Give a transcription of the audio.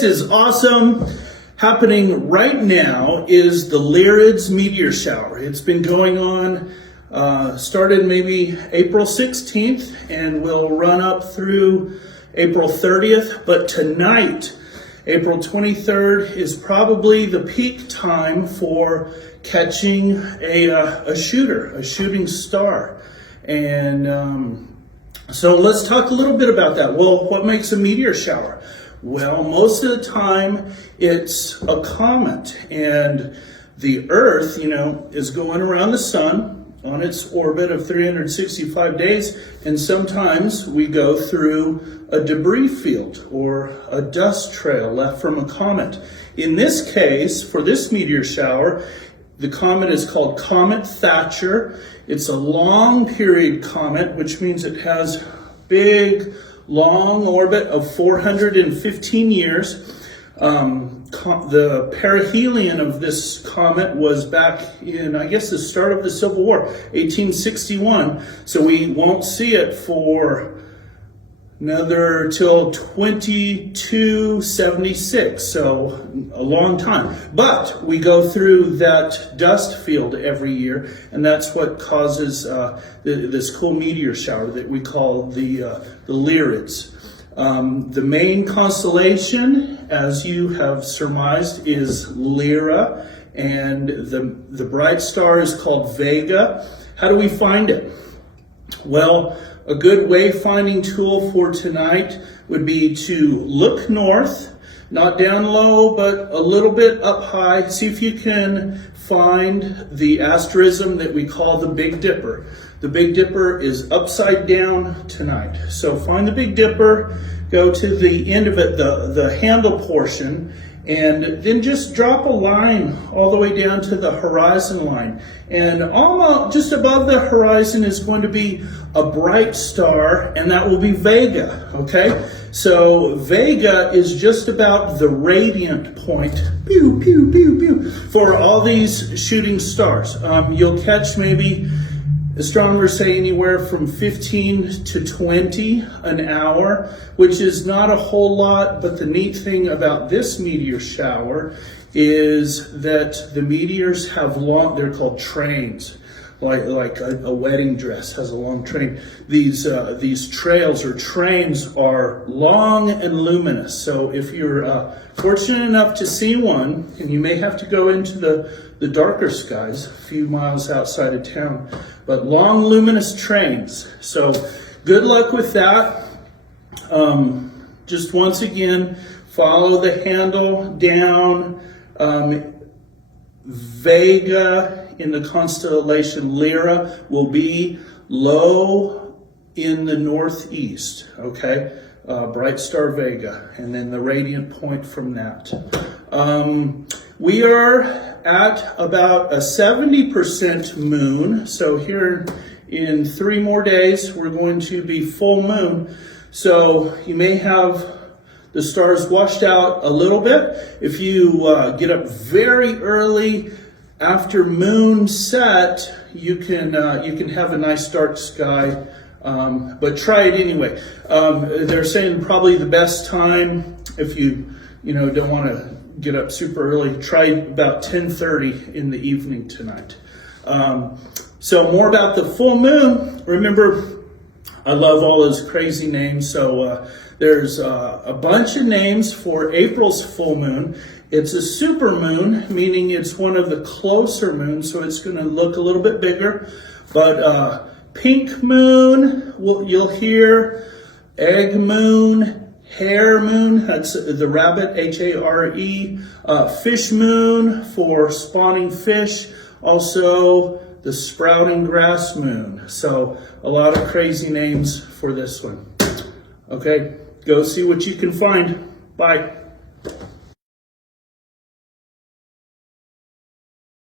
This is awesome. Happening right now is the Lyrids meteor shower. It's been going on, started maybe April 16th and will run up through April 30th. But tonight, April 23rd, is probably the peak time for catching a shooting star. And so let's talk a little bit about that. Well, what makes a meteor shower? Well, most of the time it's a comet, and the Earth, is going around the sun on its orbit of 365 days, and sometimes we go through a debris field or a dust trail left from a comet. In this case, for this meteor shower, the comet is called Comet Thatcher. It's a long period comet, which means it has big, long orbit of 415 years. The perihelion of this comet was back in, I guess, the start of the Civil War, 1861. So we won't see it for another till 2276, so a long time. But we go through that dust field every year, and that's what causes this cool meteor shower that we call the Lyrids. The main constellation, as you have surmised, is Lyra, and the bright star is called Vega. How do we find it? Well, a good wayfinding tool for tonight would be to look north, not down low, but a little bit up high. See if you can find the asterism that we call the Big Dipper. The Big Dipper is upside down tonight. So find the Big Dipper, go to the end of it, the handle portion, and then just drop a line all the way down to the horizon line. And almost just above the horizon is going to be a bright star, and that will be Vega, okay? So Vega is just about the radiant point, pew, pew, pew, pew, for all these shooting stars. You'll catch maybe, astronomers say, anywhere from 15 to 20 an hour, which is not a whole lot, but the neat thing about this meteor shower is that the meteors have long, they're called trains, like a wedding dress has a long train. These trails or trains are long and luminous. So if you're fortunate enough to see one, and you may have to go into the darker skies a few miles outside of town, but long luminous trains. So good luck with that. Just once again, follow the handle down. Vega in the constellation Lyra will be low in the northeast, okay? Bright star Vega, and then the radiant point from that. We are at about a 70% moon, so here in 3 more days we're going to be full moon. So you may have the stars washed out a little bit. If you get up very early after moon set, you can have a nice dark sky, but try it anyway. They're saying probably the best time, if you don't want to get up super early, try about 10:30 in the evening tonight. So more about the full moon. Remember, I love all those crazy names. So there's a bunch of names for April's full moon. It's a super moon, meaning it's one of the closer moons, so it's going to look a little bit bigger. But pink moon, you'll hear, egg moon, hare moon, that's the rabbit, H-A-R-E, fish moon for spawning fish, also the sprouting grass moon. So a lot of crazy names for this one. Okay, go see what you can find. Bye.